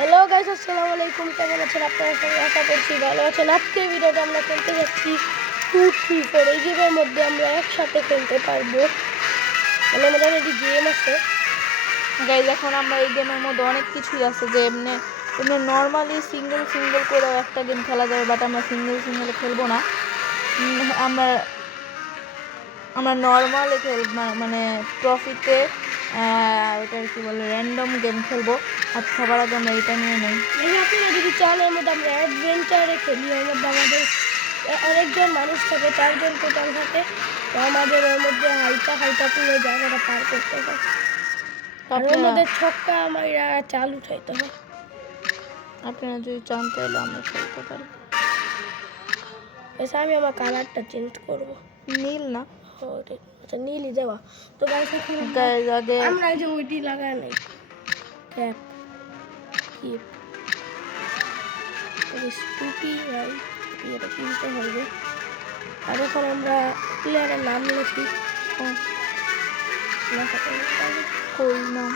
Hello guys, আসসালামু আলাইকুম। কেমন আছেন আপনারা সবাই? আশা করছি ভালো আছেন। আজকের ভিডিওতে আমরা খেলতে যাচ্ছি 2-3-4। এই গেমের মধ্যে আমরা একসাথে খেলতে পারবো, মানে আমাদের অলরেডি গেম আছে গাইজ। এখন আমরা এই গেমের মধ্যে অনেক কিছুই আছে যে এমনি নর্মালি সিঙ্গেল করেও একটা গেম খেলা যাবে, বাট আমরা সিঙ্গেল খেলবো না। আমরা আমরা নর্মালে মানে ট্রফিতে ওটার কি বলে র্যান্ডম গেম খেলবো। আর সবার আগে আমরা এটা নিয়ে নেই। আপনারা যদি চান এর মধ্যে আমরা অ্যাডভেঞ্চারে খেলি, এর মধ্যে আমাদের অনেকজন মানুষ থাকে, 4 জন টোটাল থাকে। তো আমাদের ওর মধ্যে হাইটা পুরো জায়গাটা পার করতে হয়, আর ওর মধ্যে ছক্কা মাইরা চাল উঠাইতে হয়। আপনারা যদি চান তাহলে আমরা খেলতে পারি। এসে আমি আমার কালারটা চেঞ্জ করবো, নীল না, আচ্ছা নীলই দেওয়া। তো গাইস আগে আমরা যে ওইটি লাগাই নাই, ক্যাপ কিপ স্কুটি নাই, এটা কিনতে হবে। আর এখন আমরা প্লেয়ারের নাম লিখি। কই নাম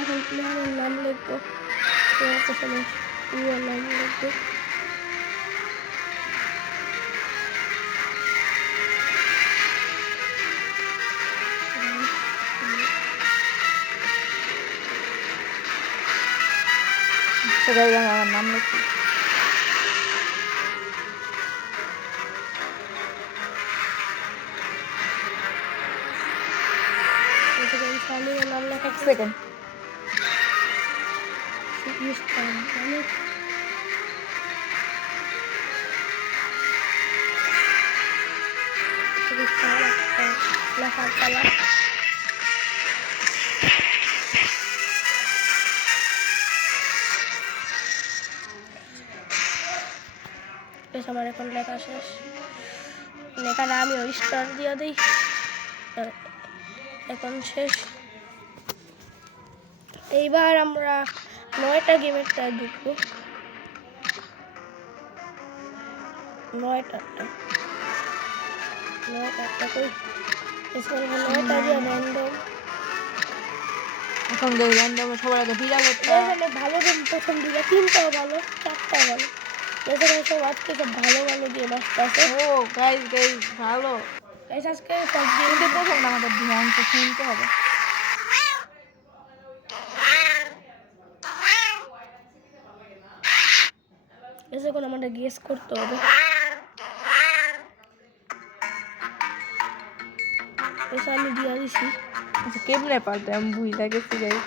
এখন প্লেয়ারের নাম লিখবো, প্লেয়ারের নাম লিখবো। আমার নাম লিখি। নাম লেখা এক সেকেন্ড। লেখার কালার আমার এখন লেখা শেষ। লেখাটা আমি ওই স্টার দিয়ে দিই, এখন শেষ। এইবার আমরা 9টা গেমেরটায় ঢুকবো, 9টা কই এসে 9টা দিয়ে র্যান্ডম। এখন র্যান্ডম সবার আগে বিড়াল এখানে ভালো গেম প্রথম দিকে 3টাও ভালো, 4টাও ভালো। এখানে সব আজকে সব ভালো গেম আসতেছে। ও গাইস ভালো গাইস, আজকে সব গেম প্রথম না, আমাদের ধ্যান তো শুনতে হবে। এখন আমাদের গেস করতে হবে। আমি দিয়ে দিছি। আচ্ছা কেমনে পারতে আমি বুঝতে গেছি গাইস।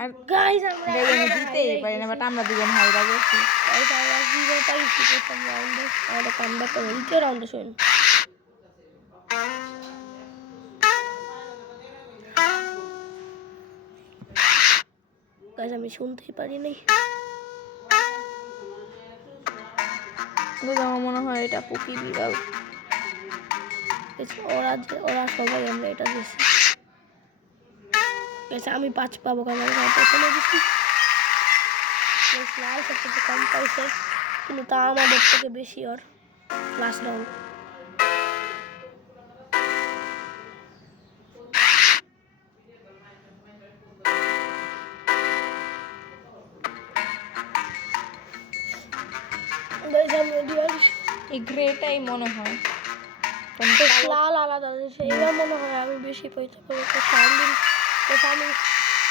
আর গাইস আমরা জিতেই পারি না, বাট আমরা দুজন হাইরা গেছি। গাইস আমরা জিরো পাইছি প্রথম রাউন্ডে। আমাদের কামব্যাক করে দ্বিতীয় রাউন্ডে শুন। গাইস আমি শুনতেই পারি নাই। আমার মনে হয় এটা পুকি বিড়াল। ওরা সবাই আমরা এটা দিয়েছি। আমি 5 পাবো, কারণ আমি প্রথমে দিচ্ছি। লাল সবচেয়ে কম পাইছে, কিন্তু তা আমাদের থেকে বেশি। ওর লাস্ট রাউন্ড এই গ্রেটাই মনে হয় লাল আলাদা। এবার মনে হয় আমি বেশি পাইতে পারবো। আমি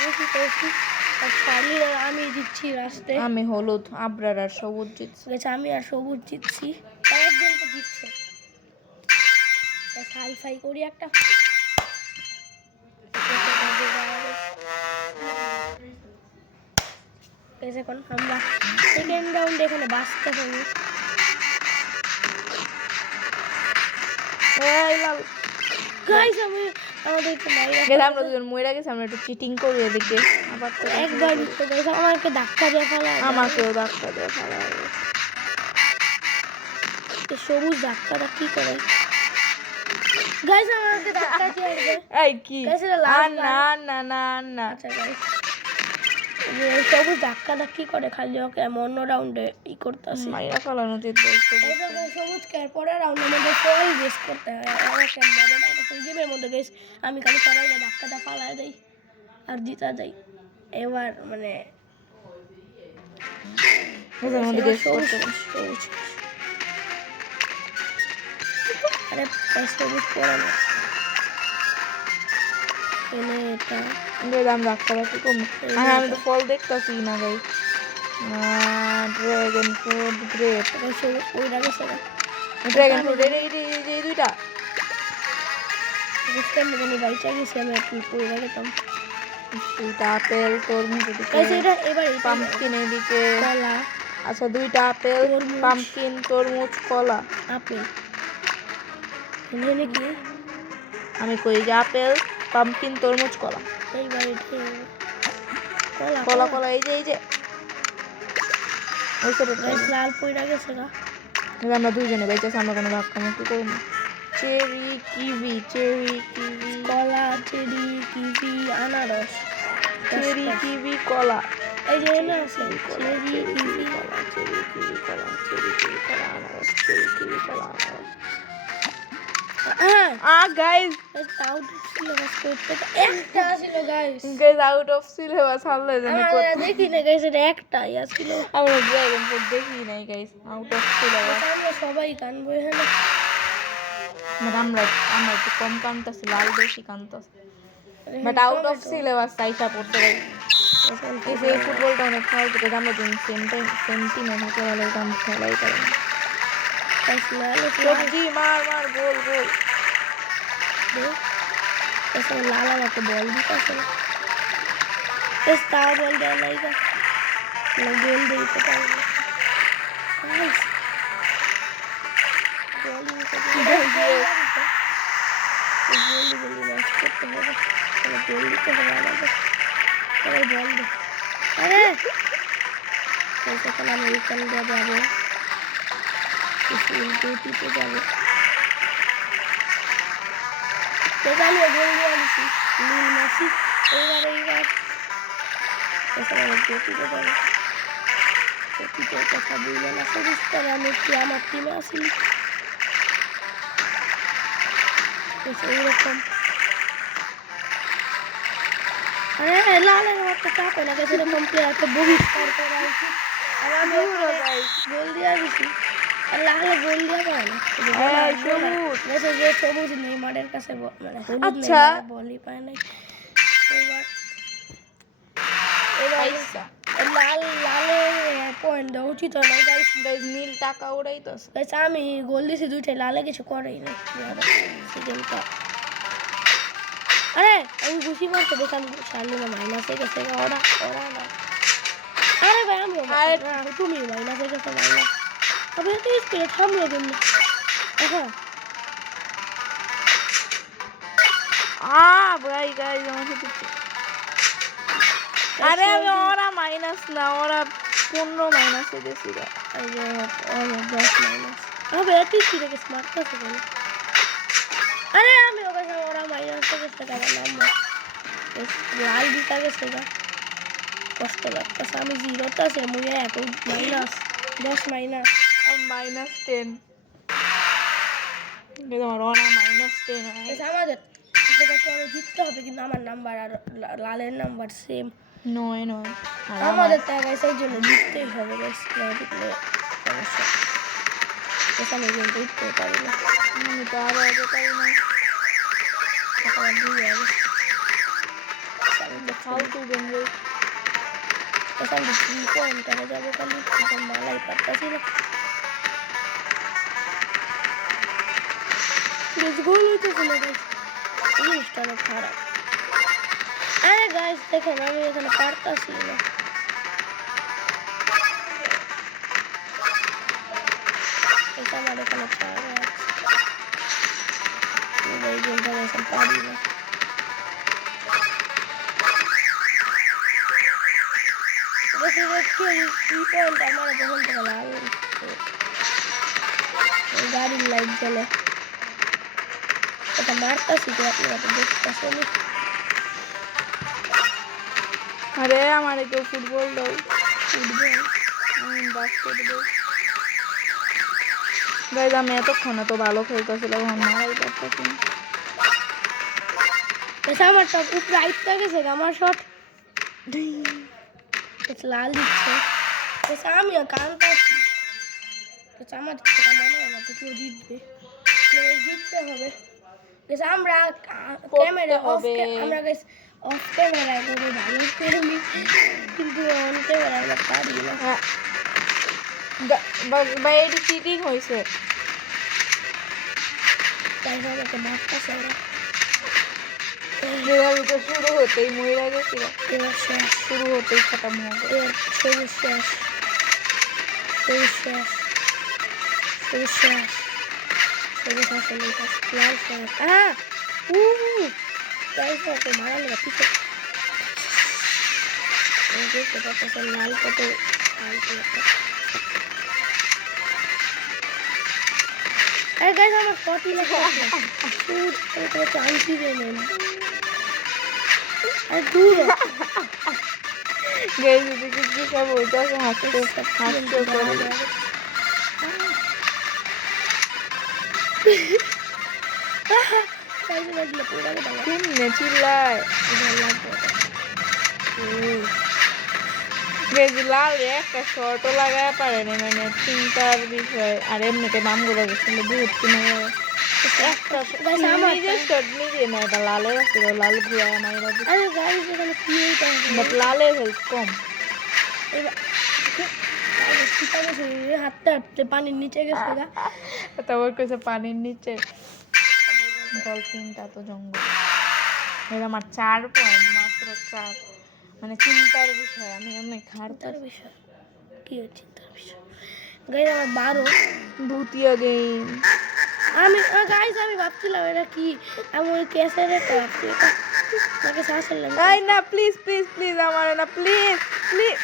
বেশি পাইছি। আর শাড়ির আমি দিচ্ছি রাস্তায়। আমি হলুদ, আবরার আর সবুজ জিতছি। আমি আর সবুজ জিতছি। একজন তো জিতছে। হাই করি একটা। এখন আমরা সেকেন্ড রাউন্ডে এখানে বাঁচতে পারি। গাইস আমি আমাদের একটু আমরা দুজন মইরা গেছি। আমরা একটু চিটিং করি এদিকে। আবার তো একবার তো গাইস আমাকে ধাক্কা দিয়ে ফেলা, আমাকেও ধাক্কা দিয়ে ফেলা। সবুজ ধাক্কাটা কি করে? গাইস আমাকে ধাক্কা দিয়ে আসবে। এই কি? গাইস না না না না। আচ্ছা গাইস যে সবুজ ধাক্কা ধাক্কি করে খালি ওকে আমি অন্য রাউন্ডে ই করতেছি মাইরা ফেলানো যেত সবুজকে পরের রাউন্ডের মধ্যে ফল গেস করতে হয় গেমের মধ্যে গেস আমি খালি সবাইকে ধাক্কাটা ফালাই দেই আর জিতা যাই এবার মানে এদের মধ্যে গেস করতে সবুজ আরে সবুজ পড়ে না এনে এটা দাম রাখতে রাখতে কম আমি তো ফল দেখতেছি না গাই ড্রাগন ফ্রুট গ্রেপ সবুজ ওইটা গেছে না ড্রাগন ফ্রুট এই দুইটা বুঝতে আমি বাইচা গেছি আমি একটু পড়ে গেতাম দুইটা আপেল তরমুজ এদিকে এটা এবার পাম্পকিন এদিকে কলা আচ্ছা দুইটা আপেল পাম্পকিন তরমুজ কলা আপেল এনে কি আমি কই যে আপেল পাম্পকিন তরমুজ কলা এইবার কলা কলা কলা এই যে ওই সাইডে লাল পয়রা গেছে গা আমরা দুইজনে বেঁচেছি আমরা কোনো ভাগ কামাকি করব না চেরি কিউই কলা চেরি কিউই আনারস চেরি কিউই কলা এই যে এনে আছে চেরি কিউই কলা চেরি কিউই কলা আনারস চেরি কিউই কলা আনারস গাইস আউট সিলেবাস করতে একটা ছিল গাইস আউট অফ সিলেবাস হারলে জানি দেখি না গাইস এটা একটাই ছিল আমরা ড্রাগন ফ্রুট দেখি নাই গাইস আউট অফ সিলেবাস আমরা সবাই কানবো এখানে আমরা একটু কম কানতাছি লাল বেশি কানতাছি বাট আউট অফ সিলেবাস সাইসা পড়তে পারি এই ফুটবলটা অনেক ফালতু করে আমরা দিন সেন্টিমেন্ট হতে ভালো কাম খেলাই পারি না সবজি মার গোল ऐसा लाल वाला बॉल भी कैसे इस तार बॉल डालना ही का मैं गोल दे तो पाऊंगा नाइस गोल ही तो गोल मैच करते हैं चलो गोल ही तो हमारा है चलो बॉल दे अरे कैसे खेला नहीं चल गया जाबो इस उल्टी पे जाबो Total yo gol দিয়ে দিছি লিল মেসি এইবার এছাড়া গতি তো পারে গতি তো কথা বলবে না সবুজটার আমি কি আমার টিমে আসিনি এইরকম আরে লালের একটা চাপ হয় না গেছে এরকম প্লেয়ারকে বহিষ্কার করা উচিত আর আমি গোল দিয়ে দিছি আর লালে গোল দিয়ে পারে না যে সবুজ নেইমারের কাছে মানে আচ্ছা বলই পায় নাই লালের পয়েন্ট দেওয়া উচিত হয় না গাইস নীল টাকা ওরাই তো গাইস আমি গোল দিছি দুইটাই লালে কিছু করেই না সেকেন্ডটা আরে আমি খুশি মারতে দেখলাম শার্লিনা মাইনাসে গেছে ওরা না আরে ভাই আমি তুমি মাইনাসে গেছে মাইনাস अबे तो इस पेट हम लोग अच्छा भाई गाइस अरे अबे ओरा माइनस ना ओरा 15 माइनस है जैसे अरे और 10 माइनस अबे एटी सीधे के स्मार्ट का से अरे हमें होगा सब ओरा माइनस से कैसे का नाम इस लाल जीता कैसे का कष्ट लगता सामी जीरो था से मुझे है तो माइनस 10 माइनस -10 তোমার ওরা -10 আছে আমাদের যেটা জিততে হবে কিন্তু আমার নাম্বার আর লালের নাম্বার সেম নয় আমাদের তো গাইস এই জন্য জিততেই হবে গাইস জিতলে অবশ্যই এটা আমি কিন্তু জিততে পারি না আমি তো আর আগে পারি না এটা দিয়ে যাবে আমি তো ফালতু গেম রে এটা আমি 3 পয়েন্ট করে যাবো খালি এটা মালাই পাচ্ছি না গোল হইতেছে না গাইস জিনিসটা অনেক খারাপ আরে গাইস দেখেন আমি এখানে পারতাছি না এটা আমার এখানে পারা আছে এই গেমটা এখন পারি না পয়েন্ট আমার যখন থেকে লাল গাড়ির লাইট জ্বলে এটা মারতাছি তো আপনারা তো দেখতেছেন আরে আমার কেউ ফুটবল দাও, ফুটবল আমি বাস্কেটবল। গাইজ আমি এতক্ষণ এত ভালো খেলতেছিলাম, এখন মারাই পারতেছি না। আমার টপ উপরে আইতে গেছে আমার শট লাল দিচ্ছে। আমিও কানতাছি, আমার সেটা মনে হয় না তো কেউ জিতবে, জিততে হবে। আমরা ক্যামেরা অফ, আমরা অফ ক্যামেরায় করে ভালো খেলি, কিন্তু অন ক্যামেরা আমরা পারি না। ভাই এটি চিটিং হয়েছে। তাই আমাকে মারতেছে ওরা। শুরু হতেই মহিলা গেছিল, এবার শেষ, শুরু হতেই খতম হবে। এবার সবুজ শেষ, সবুজ শেষ, সবুজ শেষ, সবুজ আসলে লাল শেষ। তাই তো মারা নেওয়া পিছনে সেটা তো লাল কত আরে গাইস আমার 40 লাখ শুট এটা চান্সই দেয় না। আরে দূর গাইস এদিকে কি সব হইতাছে, হাসতে হাসতে করে কেমনে চিল্লায়। লাল একটা শর্টও লাগায় পারেনি, মানে চিন্তার বিষয়। আর এমনিতে বামগুলো গেছিল বহুত কিনে একটা নিজের শর্ট নিজে না, এটা লালের আসছিল, লাল ঘুরায় মাইরা বাট লালের হেলথ কম। হাঁটতে হাঁটতে পানির নিচে গেছে, তারপর কইছে পানির নিচে ডলফিনটা তো জঙ্গল। আমার 4 পয়েন্ট, মাত্র 4। মানে চিন্তার বিষয়, আমি অনেক চিন্তার বিষয়। কি চিন্তার বিষয় গাইস? আমার 12 ভূতিয়া গেম। গাইস আমি ভাবছিলাম এটা কি, আমি ওই ক্যাসেটটা ভাবছি এটা নাকি সাসেল না। এই না প্লিজ প্লিজ প্লিজ আমার না, প্লিজ প্লিজ।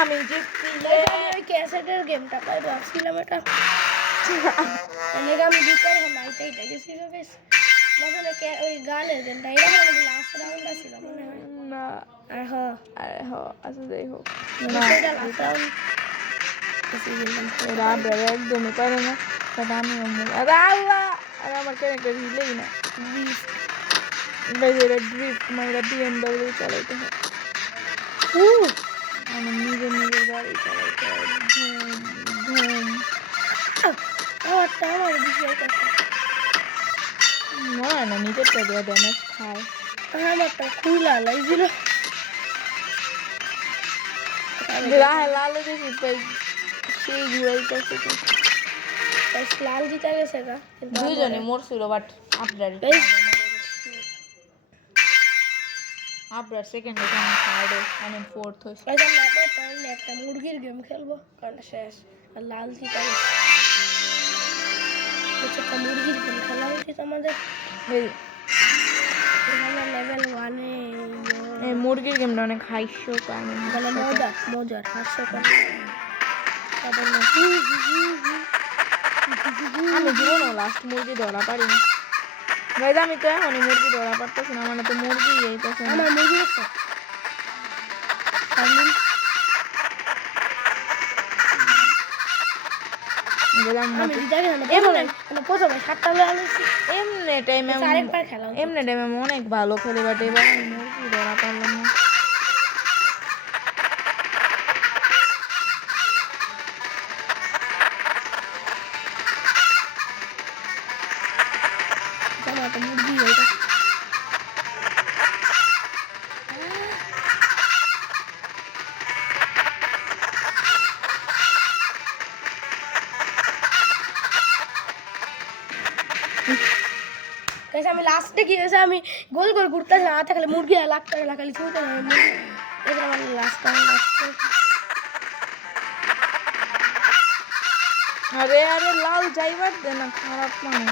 আমি জিতলে ওই ক্যাসেটের গেমটা পাই ভাবছিলাম এটা আমি জিতার নাইটাই গেছি গাইস। মানে ওই গানের গেমটা এটা আমাদের লাস্ট রাউন্ড ছিল মনে হয় না। আর আরে আচ্ছা যাই হোক না, এটা লাস্ট রাউন্ড একদমই পারে না। আমি আরে আল্লাহ, আরে আমার ক্যারেক্টার হিলেই না। ড্রিফট মাইরা BMW চালাইতে হয়, আমার নিজের নিজের গাড়ি চালাইতে হয়। ঘুম আমার বিষয় কথা মনে হয় না নিজেরটা দেওয়া ড্যামেজ খায়। আমারটা খুলা লাগছিল লালে দেখি সেই ঘুরাইতেছে তো। লাল জিতা গেছে গা, কিন্তু দুইজনে মরছিল বাট আপনার সেকেন্ড থার্ডে আমি ফোর্থ হয়েছি। একটা মুরগির গেম খেলবো কারণ শেষ। আর লাল জিতা গেছে, একটা মুরগির গেম খেলা উচিত আমাদের। লেভেল 1-এ এই মুরগির গেমটা অনেক হাস্যকর, মানে মজার হাস্যকর। আমি জীবনেও লাস্ট মুরগি ধরা পারি না গাইজ। আমি তো এখনই মুরগি ধরা পারতেছি না, মানে তো মুরগি এইতেছে না। আমার মুরগি দেখতে এমনি টাইমে অনেক ভালো খেলে, বাট এবার আমি মুরগি ধরা পারলাম না। আমি লাস্টে কি হয়েছে, আমি গোল গোল ঘুরতে হাতে খালি মুরগি লাগতে খালি ছুঁতে আমার লাস্ট আরে আরে লাল যাইবার দে না, খারাপ মানে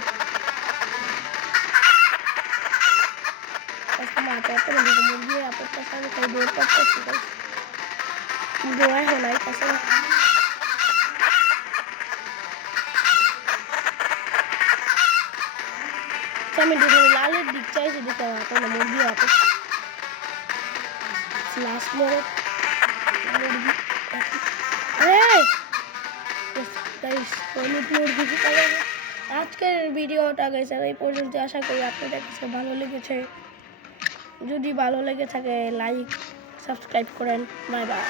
মুরগি আপত্তা আমি খাই দৌড় করতেছি দৌড়ায় হলাই কাছে আমি লালের দিক চাইছি দিতে মুরগি লাস্ট মোড়ে আজকের ভিডিওটা গেছে এই পর্যন্ত। আশা করি আপনাদের কাছে ভালো লেগেছে। যদি ভালো লেগে থাকে লাইক সাবস্ক্রাইব করেন। Bye bye.